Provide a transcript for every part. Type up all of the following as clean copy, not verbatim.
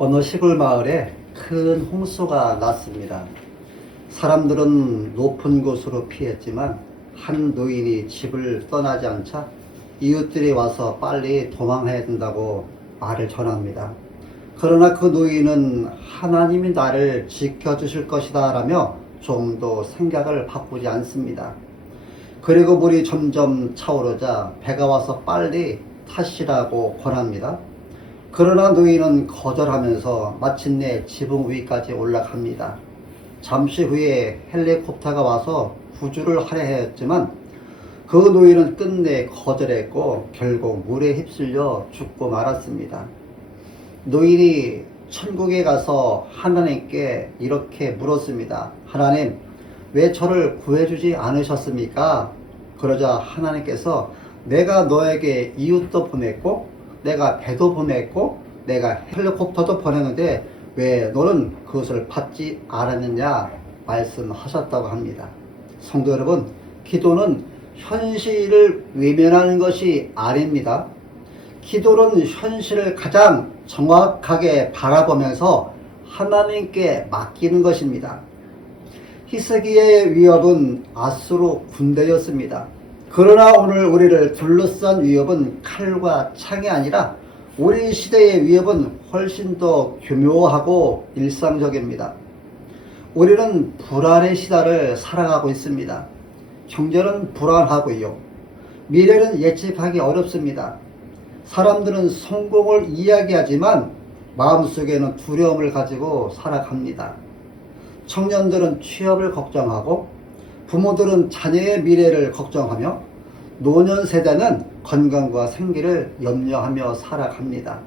어느 시골 마을에 큰 홍수가 났습니다. 사람들은 높은 곳으로 피했지만 한 노인이 집을 떠나지 않자 이웃들이 와서 빨리 도망해야 된다고 말을 전합니다. 그러나 그 노인은 하나님이 나를 지켜주실 것이다 라며 좀도 생각을 바꾸지 않습니다. 그리고 물이 점점 차오르자 배가 와서 빨리 타시라고 권합니다. 그러나 노인은 거절하면서 마침내 지붕 위까지 올라갑니다. 잠시 후에 헬리콥터가 와서 구조를 하려 했지만 그 노인은 끝내 거절했고 결국 물에 휩쓸려 죽고 말았습니다. 노인이 천국에 가서 하나님께 이렇게 물었습니다. 하나님, 왜 저를 구해주지 않으셨습니까? 그러자 하나님께서 내가 너에게 이웃도 보냈고 내가 배도 보냈고 내가 헬리콥터도 보냈는데 왜 너는 그것을 받지 않았느냐 말씀하셨다고 합니다. 성도 여러분, 기도는 현실을 외면하는 것이 아닙니다. 기도는 현실을 가장 정확하게 바라보면서 하나님께 맡기는 것입니다. 히스기야의 위협은 아수르 군대였습니다. 그러나 오늘 우리를 둘러싼 위협은 칼과 창이 아니라 우리 시대의 위협은 훨씬 더 교묘하고 일상적입니다. 우리는 불안의 시대를 살아가고 있습니다. 경제는 불안하고요. 미래는 예측하기 어렵습니다. 사람들은 성공을 이야기하지만 마음속에는 두려움을 가지고 살아갑니다. 청년들은 취업을 걱정하고 부모들은 자녀의 미래를 걱정하며 노년 세대는 건강과 생기를 염려하며 살아갑니다.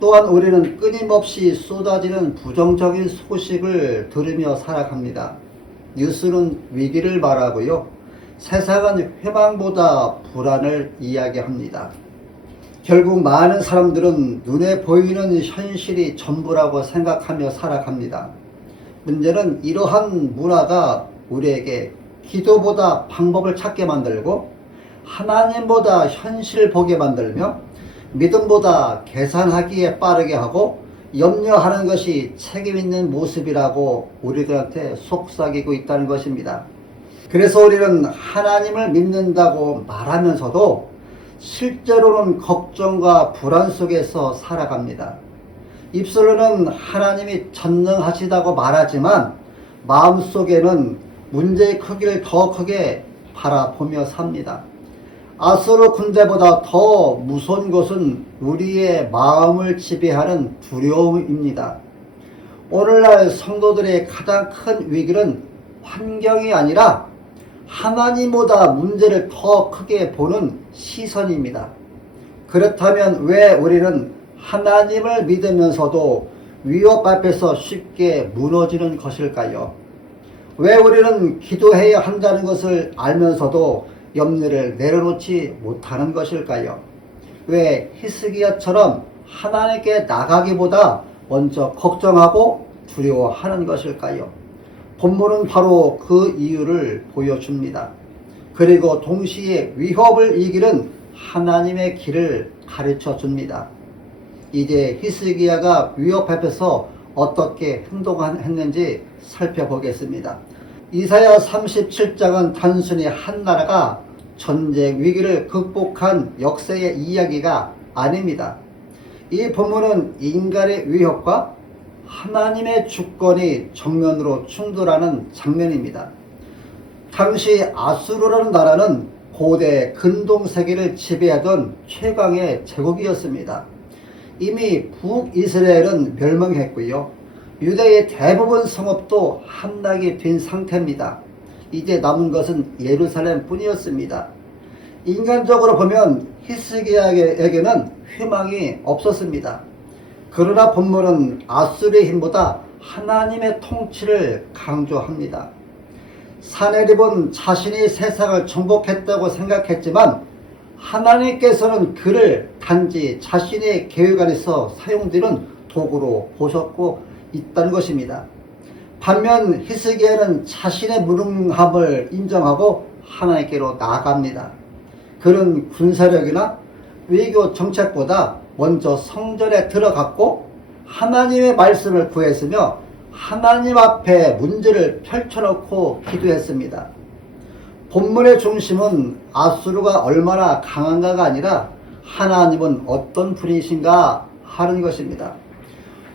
또한 우리는 끊임없이 쏟아지는 부정적인 소식을 들으며 살아갑니다. 뉴스는 위기를 말하고요. 세상은 회방보다 불안을 이야기합니다. 결국 많은 사람들은 눈에 보이는 현실이 전부라고 생각하며 살아갑니다. 문제는 이러한 문화가 우리에게 기도보다 방법을 찾게 만들고 하나님보다 현실을 보게 만들며 믿음보다 계산하기에 빠르게 하고 염려하는 것이 책임있는 모습이라고 우리들한테 속삭이고 있다는 것입니다. 그래서 우리는 하나님을 믿는다고 말하면서도 실제로는 걱정과 불안 속에서 살아갑니다. 입술로는 하나님이 전능하시다고 말하지만 마음속에는 문제의 크기를 더 크게 바라보며 삽니다. 아수르 군대보다 더 무서운 것은 우리의 마음을 지배하는 두려움입니다. 오늘날 성도들의 가장 큰 위기는 환경이 아니라 하나님보다 문제를 더 크게 보는 시선입니다. 그렇다면 왜 우리는 하나님을 믿으면서도 위협 앞에서 쉽게 무너지는 것일까요? 왜 우리는 기도해야 한다는 것을 알면서도 염려를 내려놓지 못하는 것일까요? 왜 히스기야처럼 하나님께 나가기보다 먼저 걱정하고 두려워하는 것일까요? 본문은 바로 그 이유를 보여줍니다. 그리고 동시에 위협을 이기는 하나님의 길을 가르쳐 줍니다. 이제 히스기야가 위협 앞에서 어떻게 행동했는지 살펴보겠습니다. 이사야 37장은 단순히 한 나라가 전쟁 위기를 극복한 역사의 이야기가 아닙니다. 이 본문은 인간의 위협과 하나님의 주권이 정면으로 충돌하는 장면입니다. 당시 아수르라는 나라는 고대 근동세계를 지배하던 최강의 제국이었습니다. 이미 북이스라엘은 멸망했고요. 유대의 대부분 성읍도 함락이 된 상태입니다. 이제 남은 것은 예루살렘 뿐이었습니다. 인간적으로 보면 히스기야에게는 희망이 없었습니다. 그러나 본문은 아수르의 힘보다 하나님의 통치를 강조합니다. 사내립은 자신이 세상을 정복했다고 생각했지만 하나님께서는 그를 단지 자신의 계획 안에서 사용되는 도구로 보셨고 있다는 것입니다. 반면 히스기야는 자신의 무능함을 인정하고 하나님께로 나아갑니다. 그는 군사력이나 외교 정책보다 먼저 성전에 들어갔고 하나님의 말씀을 구했으며 하나님 앞에 문제를 펼쳐놓고 기도했습니다. 본문의 중심은 아수르가 얼마나 강한가가 아니라 하나님은 어떤 분이신가 하는 것입니다.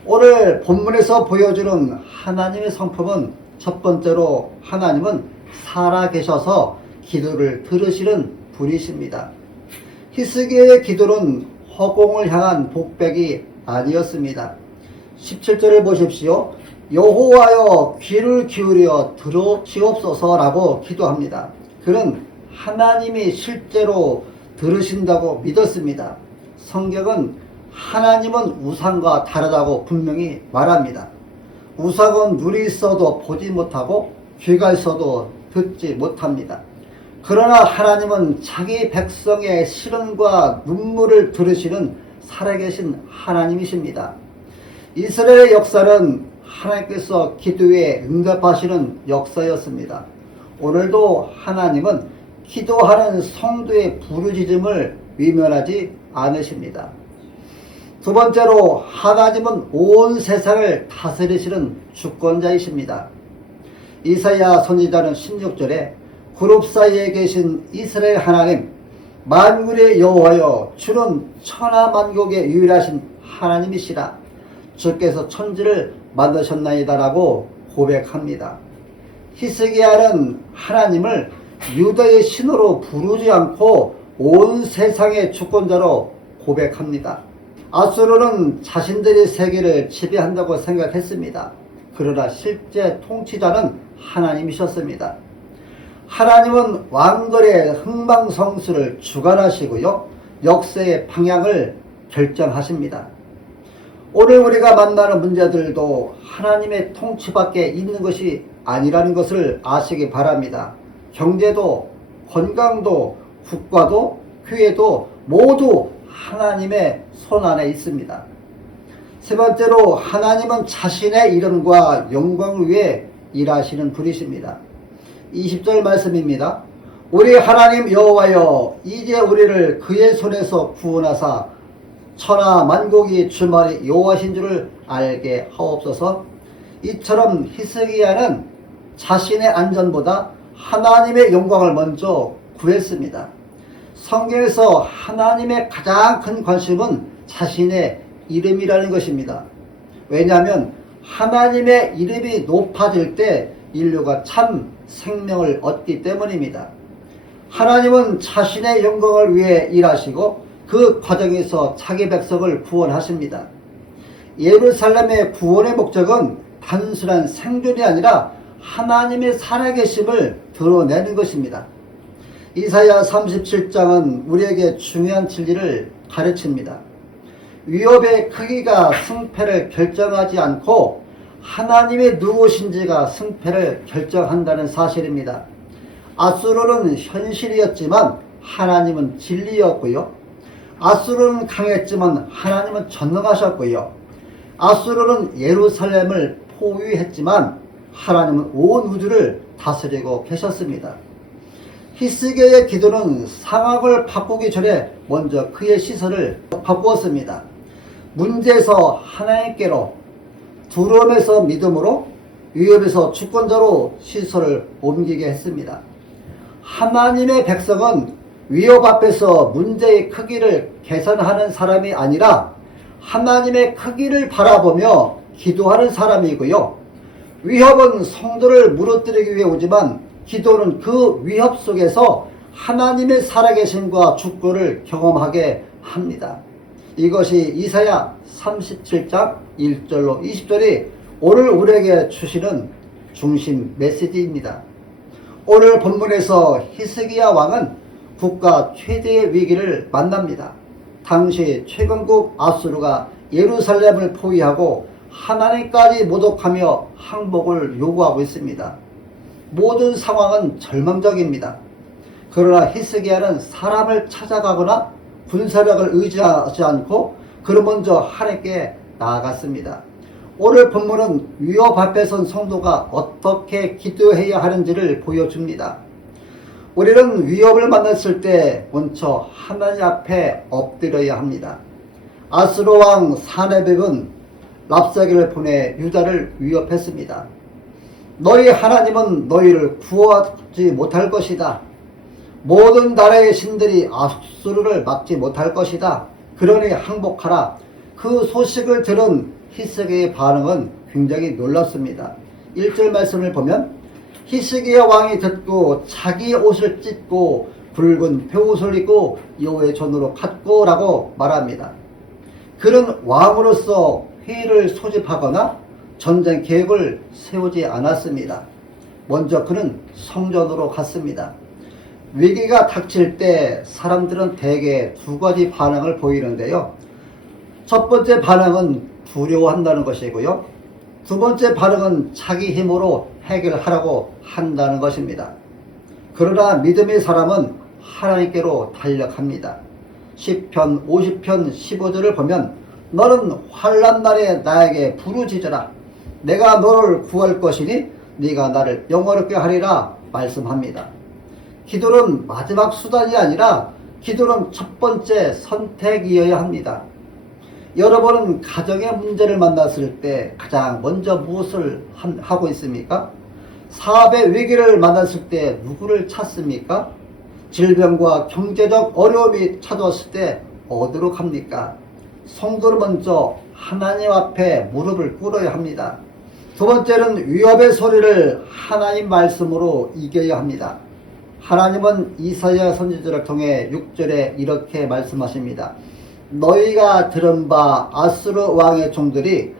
오늘 본문에서 보여주는 하나님의 성품은 첫 번째로 하나님은 살아계셔서 기도를 들으시는 분이십니다. 히스기야의 기도는 허공을 향한 복백이 아니었습니다. 17절을 보십시오. 여호와여 귀를 기울여 들으시옵소서라고 기도합니다. 그는 하나님이 실제로 들으신다고 믿었습니다. 성경은 하나님은 우상과 다르다고 분명히 말합니다. 우상은 눈이 있어도 보지 못하고 귀가 있어도 듣지 못합니다. 그러나 하나님은 자기 백성의 시름과 눈물을 들으시는 살아계신 하나님이십니다. 이스라엘의 역사는 하나님께서 기도에 응답하시는 역사였습니다. 오늘도 하나님은 기도하는 성도의 부르짖음을 외면하지 않으십니다. 두 번째로 하나님은 온 세상을 다스리시는 주권자이십니다. 이사야 선지자는 16절에 그룹 사이에 계신 이스라엘 하나님 만군의 여호와여 주는 천하만국의 유일하신 하나님이시라 주께서 천지를 만드셨나이다 라고 고백합니다. 히스기야는 하나님을 유다의 신으로 부르지 않고 온 세상의 주권자로 고백합니다. 아수르는 자신들의 세계를 지배한다고 생각했습니다. 그러나 실제 통치자는 하나님이셨습니다. 하나님은 왕들의 흥망성쇠를 주관하시고요. 역사의 방향을 결정하십니다. 오늘 우리가 만나는 문제들도 하나님의 통치 밖에 있는 것이 아니라는 것을 아시기 바랍니다. 경제도, 건강도, 국가도, 교회도 모두 하나님의 손 안에 있습니다. 세 번째로 하나님은 자신의 이름과 영광을 위해 일하시는 분이십니다. 20절 말씀입니다. 우리 하나님 여호와여 이제 우리를 그의 손에서 구원하사 천하 만국이 주말이 여호와신 줄을 알게 하옵소서. 이처럼 히스기야는 자신의 안전보다 하나님의 영광을 먼저 구했습니다. 성경에서 하나님의 가장 큰 관심은 자신의 이름이라는 것입니다. 왜냐하면 하나님의 이름이 높아질 때 인류가 참 생명을 얻기 때문입니다. 하나님은 자신의 영광을 위해 일하시고 그 과정에서 자기 백성을 구원하십니다. 예루살렘의 구원의 목적은 단순한 생존이 아니라 하나님의 살아계심을 드러내는 것입니다. 이사야 37장은 우리에게 중요한 진리를 가르칩니다. 위협의 크기가 승패를 결정하지 않고 하나님의 누구신지가 승패를 결정한다는 사실입니다. 아수르는 현실이었지만 하나님은 진리였고요. 아수르는 강했지만 하나님은 전능하셨고요. 아수르는 예루살렘을 포위했지만 하나님은 온 우주를 다스리고 계셨습니다. 히스기야의 기도는 상황을 바꾸기 전에 먼저 그의 시선을 바꾸었습니다. 문제에서 하나님께로, 두려움에서 믿음으로, 위협에서 주권자로 시선을 옮기게 했습니다. 하나님의 백성은 위협 앞에서 문제의 크기를 계산하는 사람이 아니라 하나님의 크기를 바라보며 기도하는 사람이고요. 위협은 성도를 무너뜨리기 위해 오지만 기도는 그 위협 속에서 하나님의 살아계심과 주권을 경험하게 합니다. 이것이 이사야 37장 1절로 20절이 오늘 우리에게 주시는 중심 메시지입니다. 오늘 본문에서 히스기야 왕은 국가 최대의 위기를 만납니다. 당시 최강국 아수르가 예루살렘을 포위하고 하나님까지 모독하며 항복을 요구하고 있습니다. 모든 상황은 절망적입니다. 그러나 히스기야는 사람을 찾아가거나 군사력을 의지하지 않고 그를 먼저 하나님께 나아갔습니다. 오늘 본문은 위협 앞에 선 성도가 어떻게 기도해야 하는지를 보여줍니다. 우리는 위협을 만났을 때 먼저 하나님 앞에 엎드려야 합니다. 아수르 왕 사네립은 랍사기를 보내 유다를 위협했습니다. 너희 하나님은 너희를 구하지 못할 것이다. 모든 나라의 신들이 아수르를 막지 못할 것이다. 그러니 항복하라. 그 소식을 들은 히스기야의 반응은 굉장히 놀랐습니다. 1절 말씀을 보면 히스기야 왕이 듣고 자기 옷을 찢고 붉은 베옷을 입고 여호와의 전으로 갔고 라고 말합니다. 그는 왕으로서 회의를 소집하거나 전쟁 계획을 세우지 않았습니다. 먼저 그는 성전으로 갔습니다. 위기가 닥칠 때 사람들은 대개 두 가지 반응을 보이는데요. 첫 번째 반응은 두려워한다는 것이고요. 두 번째 반응은 자기 힘으로 해결하라고 한다는 것입니다. 그러나 믿음의 사람은 하나님께로 달려갑니다. 시편 50편 15절을 보면 너는 환난 날에 나에게 부르짖으라. 내가 너를 구할 것이니 네가 나를 영화롭게 하리라 말씀합니다. 기도는 마지막 수단이 아니라 기도는 첫 번째 선택이어야 합니다. 여러분은 가정의 문제를 만났을 때 가장 먼저 무엇을 하고 있습니까? 사업의 위기를 만났을 때 누구를 찾습니까? 질병과 경제적 어려움이 찾아왔을 때 어디로 갑니까? 성도는 먼저 하나님 앞에 무릎을 꿇어야 합니다. 두 번째는 위협의 소리를 하나님 말씀으로 이겨야 합니다. 하나님은 이사야 선지자를 통해 6절에 이렇게 말씀하십니다. 너희가 들은 바 아수르 왕의 종들이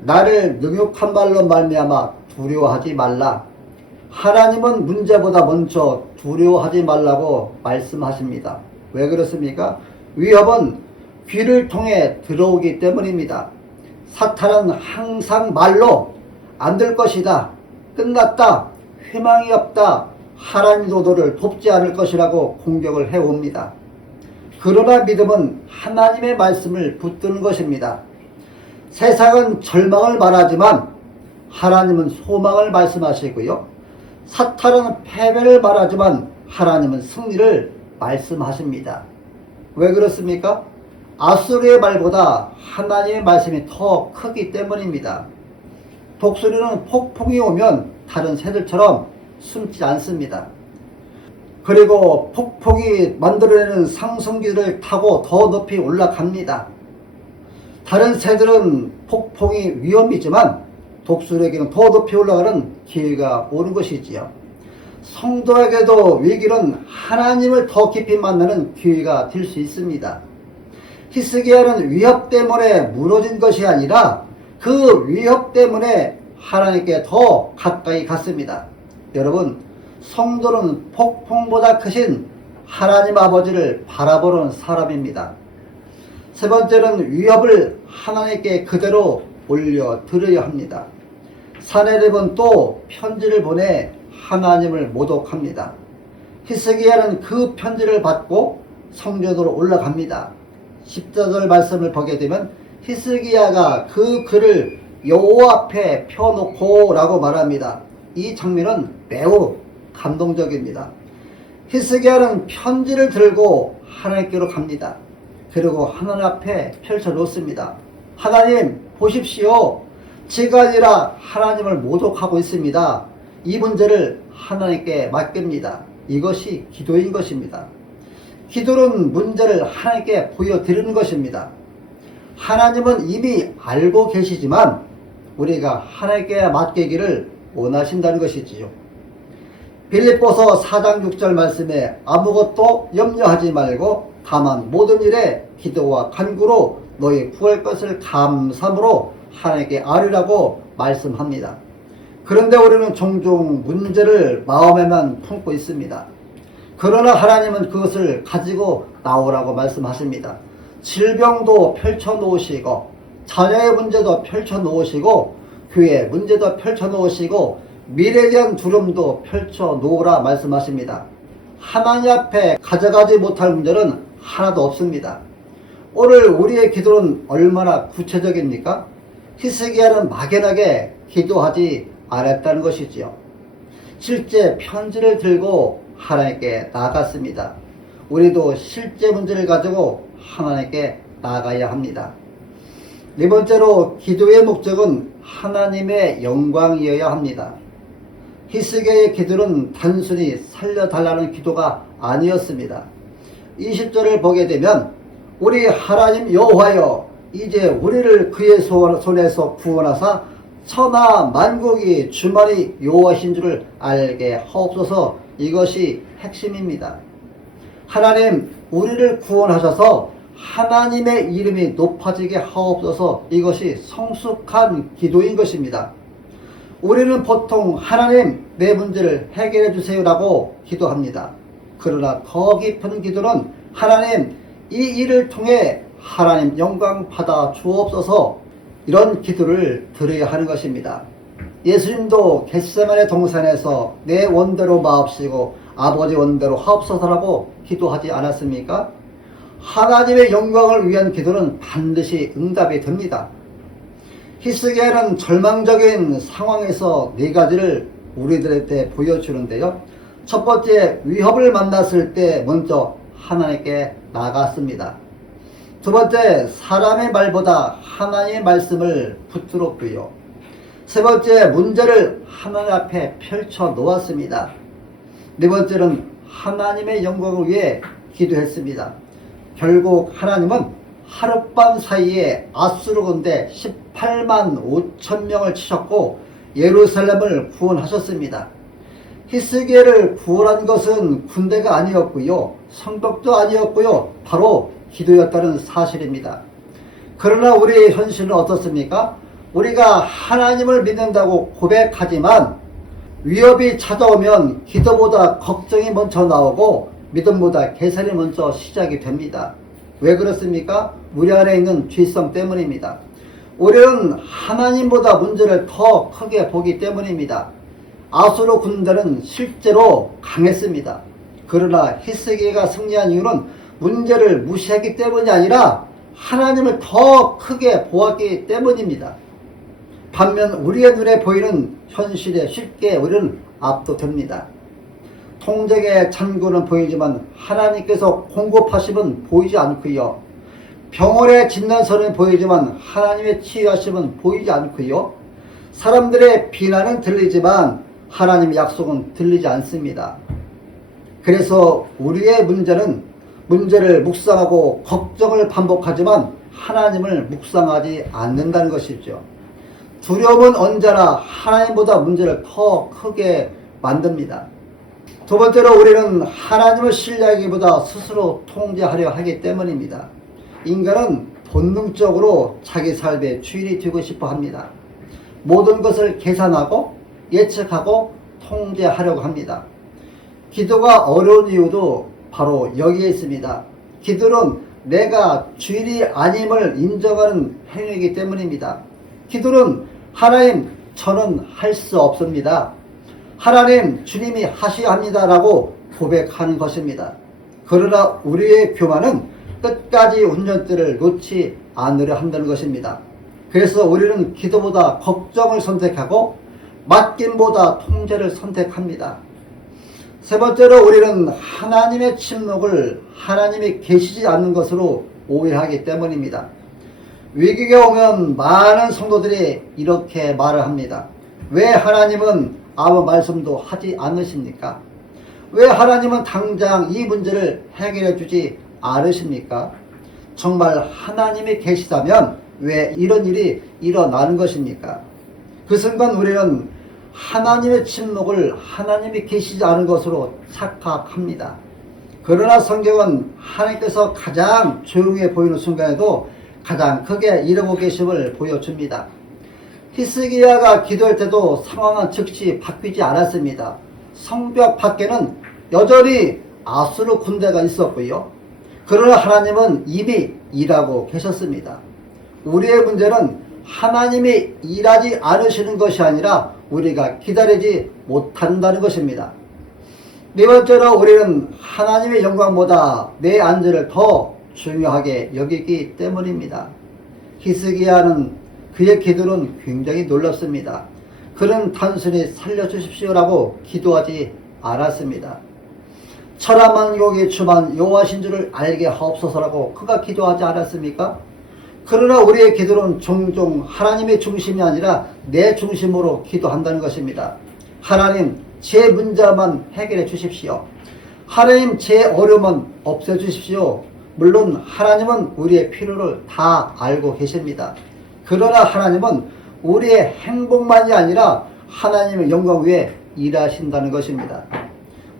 나를 능욕한 말로 말미암아 두려워하지 말라. 하나님은 문제보다 먼저 두려워하지 말라고 말씀하십니다. 왜 그렇습니까? 위협은 귀를 통해 들어오기 때문입니다. 사탄은 항상 말로 안 될 것이다, 끝났다, 희망이 없다, 하나님도 너를 돕지 않을 것이라고 공격을 해옵니다. 그러나 믿음은 하나님의 말씀을 붙드는 것입니다. 세상은 절망을 말하지만 하나님은 소망을 말씀하시고요. 사탄은 패배를 말하지만 하나님은 승리를 말씀하십니다. 왜 그렇습니까? 아수르의 말보다 하나님의 말씀이 더 크기 때문입니다. 독수리는 폭풍이 오면 다른 새들처럼 숨지 않습니다. 그리고 폭풍이 만들어내는 상승기를 타고 더 높이 올라갑니다. 다른 새들은 폭풍이 위험이지만 독수리에게는 더 높이 올라가는 기회가 오는 것이지요. 성도에게도 위기는 하나님을 더 깊이 만나는 기회가 될 수 있습니다. 히스기야는 위협 때문에 무너진 것이 아니라 그 위협 때문에 하나님께 더 가까이 갔습니다. 여러분, 성도는 폭풍보다 크신 하나님 아버지를 바라보는 사람입니다. 세 번째는 위협을 하나님께 그대로 올려드려야 합니다. 사내립은 또 편지를 보내 하나님을 모독합니다. 히스기야는 그 편지를 받고 성전으로 올라갑니다. 14절 말씀을 보게 되면 히스기야가 그 글을 여호와 앞에 펴놓고 라고 말합니다. 이 장면은 매우 감동적입니다. 히스기야는 편지를 들고 하나님께로 갑니다. 그리고 하나님 앞에 펼쳐 놓습니다. 하나님 보십시오. 제가 아니라 하나님을 모독하고 있습니다. 이 문제를 하나님께 맡깁니다. 이것이 기도인 것입니다. 기도는 문제를 하나님께 보여드리는 것입니다. 하나님은 이미 알고 계시지만 우리가 하나님께 맡기기를 원하신다는 것이지요. 빌립보서 4장 6절 말씀에 아무것도 염려하지 말고 다만 모든 일에 기도와 간구로 너희 구할 것을 감사함으로 하나님께 아뢰라고 말씀합니다. 그런데 우리는 종종 문제를 마음에만 품고 있습니다. 그러나 하나님은 그것을 가지고 나오라고 말씀하십니다. 질병도 펼쳐놓으시고 자녀의 문제도 펼쳐놓으시고 교회 문제도 펼쳐놓으시고 미래에 대한 두려움도 펼쳐놓으라 말씀하십니다. 하나님 앞에 가져가지 못할 문제는 하나도 없습니다. 오늘 우리의 기도는 얼마나 구체적입니까? 히스기야는 막연하게 기도하지 않았다는 것이지요. 실제 편지를 들고 하나님께 나아갔습니다. 우리도 실제 문제를 가지고 하나님께 나아가야 합니다. 네 번째로 기도의 목적은 하나님의 영광이어야 합니다. 히스기야의 기도는 단순히 살려달라는 기도가 아니었습니다. 20절을 보게 되면 우리 하나님 여호와여 이제 우리를 그의 손에서 구원하사 천하 만국이 주만이 여호와신 줄을 알게 하옵소서. 이것이 핵심입니다. 하나님 우리를 구원하셔서 하나님의 이름이 높아지게 하옵소서. 이것이 성숙한 기도인 것입니다. 우리는 보통 하나님 내 문제를 해결해 주세요라고 기도합니다. 그러나 더 깊은 기도는 하나님 이 일을 통해 하나님 영광 받아 주옵소서. 이런 기도를 드려야 하는 것입니다. 예수님도 겟세마네 동산에서 내 원대로 마옵시고 아버지 원대로 하옵소서라고 기도하지 않았습니까? 하나님의 영광을 위한 기도는 반드시 응답이 됩니다. 히스기야는 절망적인 상황에서 네 가지를 우리들한테 보여주는데요. 첫 번째, 위협을 만났을 때 먼저 하나님께 나갔습니다. 두 번째, 사람의 말보다 하나님의 말씀을 붙들었고요. 세 번째, 문제를 하나님 앞에 펼쳐 놓았습니다. 네 번째는 하나님의 영광을 위해 기도했습니다. 결국 하나님은 하룻밤 사이에 아수르 군대 18만 5천 명을 치셨고 예루살렘을 구원하셨습니다. 히스기야를 구원한 것은 군대가 아니었고요. 성벽도 아니었고요. 바로 기도였다는 사실입니다. 그러나 우리의 현실은 어떻습니까? 우리가 하나님을 믿는다고 고백하지만 위협이 찾아오면 기도보다 걱정이 먼저 나오고 믿음보다 계산이 먼저 시작이 됩니다. 왜 그렇습니까? 우리 안에 있는 죄성 때문입니다. 우리는 하나님보다 문제를 더 크게 보기 때문입니다. 아수르 군대는 실제로 강했습니다. 그러나 히스기야가 승리한 이유는 문제를 무시했기 때문이 아니라 하나님을 더 크게 보았기 때문입니다. 반면 우리의 눈에 보이는 현실에 쉽게 우리는 압도됩니다. 통쟁의 잔고는 보이지만 하나님께서 공급하심은 보이지 않고요. 병원의 진단서는 보이지만 하나님의 치유하심은 보이지 않고요. 사람들의 비난은 들리지만 하나님의 약속은 들리지 않습니다. 그래서 우리의 문제를 묵상하고 걱정을 반복하지만 하나님을 묵상하지 않는다는 것이죠. 두려움은 언제나 하나님보다 문제를 더 크게 만듭니다. 두 번째로 우리는 하나님을 신뢰하기보다 스스로 통제하려 하기 때문입니다. 인간은 본능적으로 자기 삶의 주인이 되고 싶어 합니다. 모든 것을 계산하고 예측하고 통제하려고 합니다. 기도가 어려운 이유도 바로 여기에 있습니다. 기도는 내가 주인이 아님을 인정하는 행위이기 때문입니다. 기도는 하나님 저는 할 수 없습니다. 하나님 주님이 하셔야 합니다라고 고백하는 것입니다. 그러나 우리의 교만은 끝까지 운전대를 놓지 않으려 한다는 것입니다. 그래서 우리는 기도보다 걱정을 선택하고 맡김보다 통제를 선택합니다. 세 번째로 우리는 하나님의 침묵을 하나님이 계시지 않는 것으로 오해하기 때문입니다. 위기가 오면 많은 성도들이 이렇게 말을 합니다. 왜 하나님은 아무 말씀도 하지 않으십니까? 왜 하나님은 당장 이 문제를 해결해 주지 않으십니까? 정말 하나님이 계시다면 왜 이런 일이 일어나는 것입니까? 그 순간 우리는 하나님의 침묵을 하나님이 계시지 않은 것으로 착각합니다. 그러나 성경은 하나님께서 가장 조용해 보이는 순간에도 가장 크게 이루고 계심을 보여줍니다. 히스기야가 기도할 때도 상황은 즉시 바뀌지 않았습니다. 성벽 밖에는 여전히 아수르 군대가 있었고요. 그러나 하나님은 이미 일하고 계셨습니다. 우리의 문제는 하나님이 일하지 않으시는 것이 아니라 우리가 기다리지 못한다는 것입니다. 네 번째로 우리는 하나님의 영광보다 내 안전을 더 중요하게 여기기 때문입니다. 히스기야는 그의 기도는 굉장히 놀랍습니다. 그는 단순히 살려주십시오라고 기도하지 않았습니다. 천하만국의 주만 여호와신 줄을 알게 하옵소서라고 그가 기도하지 않았습니까? 그러나 우리의 기도는 종종 하나님의 중심이 아니라 내 중심으로 기도한다는 것입니다. 하나님, 제 문제만 해결해 주십시오. 하나님, 제 어려움은 없애 주십시오. 물론 하나님은 우리의 필요를 다 알고 계십니다. 그러나 하나님은 우리의 행복만이 아니라 하나님의 영광 위에 일하신다는 것입니다.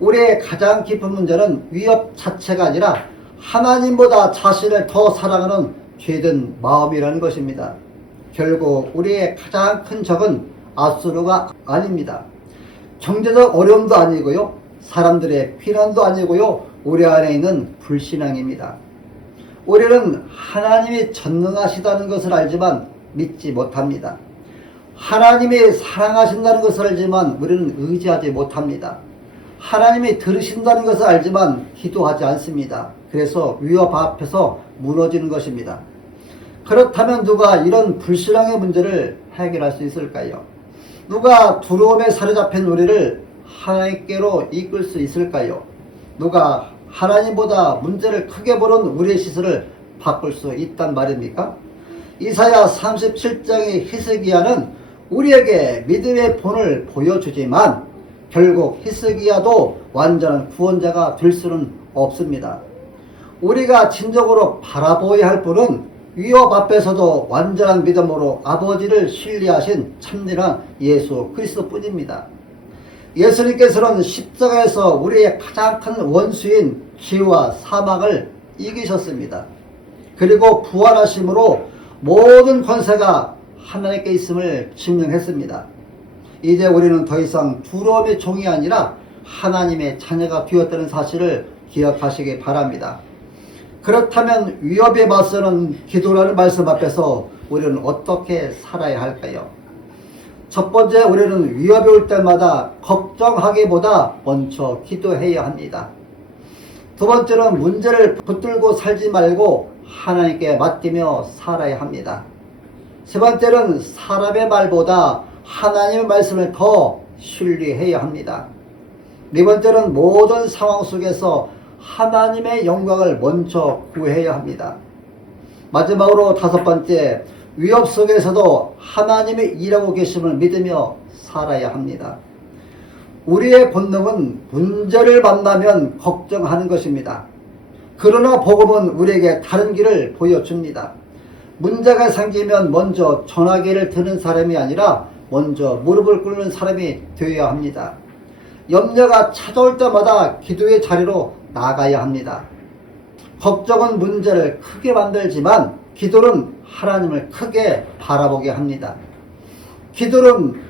우리의 가장 깊은 문제는 위협 자체가 아니라 하나님보다 자신을 더 사랑하는 죄된 마음이라는 것입니다. 결국 우리의 가장 큰 적은 앗수르가 아닙니다. 경제적 어려움도 아니고요, 사람들의 피난도 아니고요, 우리 안에 있는 불신앙입니다. 우리는 하나님이 전능하시다는 것을 알지만 믿지 못합니다. 하나님이 사랑하신다는 것을 알지만 우리는 의지하지 못합니다. 하나님이 들으신다는 것을 알지만 기도하지 않습니다. 그래서 위협 앞에서 무너지는 것입니다. 그렇다면 누가 이런 불신앙의 문제를 해결할 수 있을까요? 누가 두려움에 사로잡힌 우리를 하나님께로 이끌 수 있을까요? 누가 하나님보다 문제를 크게 보는 우리의 시선을 바꿀 수 있단 말입니까? 이사야 37장의 히스기야는 우리에게 믿음의 본을 보여주지만 결국 히스기야도 완전한 구원자가 될 수는 없습니다. 우리가 진정으로 바라보아야 할 분은 위협 앞에서도 완전한 믿음으로 아버지를 신뢰하신 참신한 예수 그리스도뿐입니다. 예수님께서는 십자가에서 우리의 가장 큰 원수인 죄와 사망을 이기셨습니다. 그리고 부활하심으로 모든 권세가 하나님께 있음을 증명했습니다. 이제 우리는 더 이상 두려움의 종이 아니라 하나님의 자녀가 되었다는 사실을 기억하시기 바랍니다. 그렇다면 위협에 맞서는 기도라는 말씀 앞에서 우리는 어떻게 살아야 할까요? 첫 번째, 우리는 위협이 올 때마다 걱정하기보다 먼저 기도해야 합니다. 두 번째는 문제를 붙들고 살지 말고 하나님께 맡기며 살아야 합니다. 세 번째는 사람의 말보다 하나님의 말씀을 더 신뢰해야 합니다. 네 번째는 모든 상황 속에서 하나님의 영광을 먼저 구해야 합니다. 마지막으로 다섯 번째, 위협 속에서도 하나님의 일하고 계심을 믿으며 살아야 합니다. 우리의 본능은 문제를 만나면 걱정하는 것입니다. 그러나 복음은 우리에게 다른 길을 보여줍니다. 문제가 생기면 먼저 전화기를 드는 사람이 아니라 먼저 무릎을 꿇는 사람이 되어야 합니다. 염려가 찾아올 때마다 기도의 자리로 나가야 합니다. 걱정은 문제를 크게 만들지만 기도는 하나님을 크게 바라보게 합니다. 기도는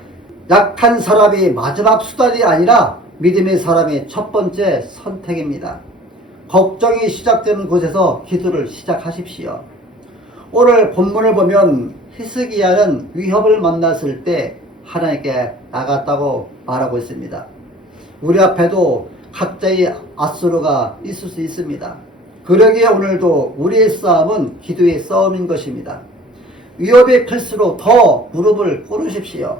약한 사람이 마지막 수단이 아니라 믿음의 사람이 첫 번째 선택입니다. 걱정이 시작되는 곳에서 기도를 시작하십시오. 오늘 본문을 보면 히스기야는 위협을 만났을 때 하나님께 나갔다고 말하고 있습니다. 우리 앞에도 각자의 앗수르가 있을 수 있습니다. 그러기에 오늘도 우리의 싸움은 기도의 싸움인 것입니다. 위협이 클수록 더 무릎을 꿇으십시오.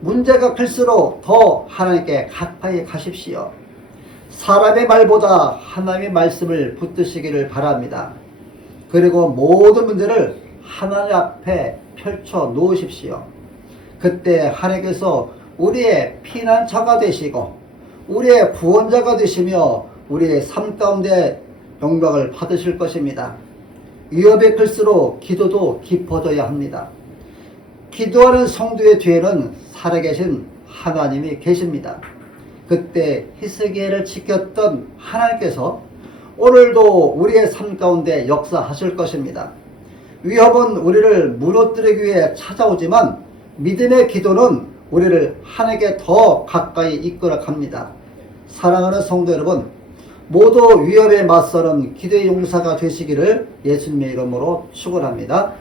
문제가 클수록 더 하나님께 가까이 가십시오. 사람의 말보다 하나님의 말씀을 붙드시기를 바랍니다. 그리고 모든 문제를 하나님 앞에 펼쳐 놓으십시오. 그때 하나님께서 우리의 피난처가 되시고 우리의 구원자가 되시며 우리의 삶 가운데 영광을 받으실 것입니다. 위협이 클수록 기도도 깊어져야 합니다. 기도하는 성도의 뒤에는 살아계신 하나님이 계십니다. 그때 히스기야를 지켰던 하나님께서 오늘도 우리의 삶 가운데 역사하실 것입니다. 위협은 우리를 무너뜨리기 위해 찾아오지만 믿음의 기도는 우리를 하나님께 더 가까이 이끌어 갑니다. 사랑하는 성도 여러분, 모두 위협에 맞서는 기도의 용사가 되시기를 예수님의 이름으로 축원합니다.